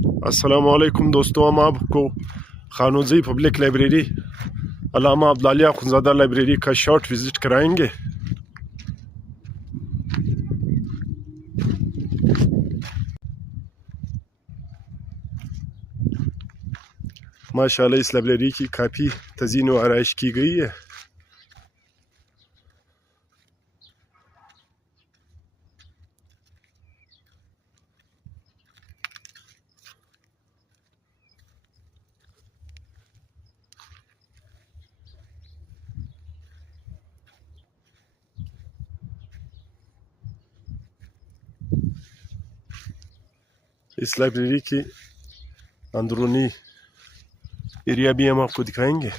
अस्सलामुअलैकुम दोस्तों, हम आपको खानूजी पब्लिक लाइब्रेरी अल्लामा अब्दुल अखुंज़ादा लाइब्रेरी का शॉर्ट विज़िट कराएंगे। माशाल्लाह इस लाइब्रेरी की काफ़ी तज़ीन व आराइश की गई है। इस लाइब्रेरी की अंदरूनी एरिया भी हम आपको दिखाएंगे।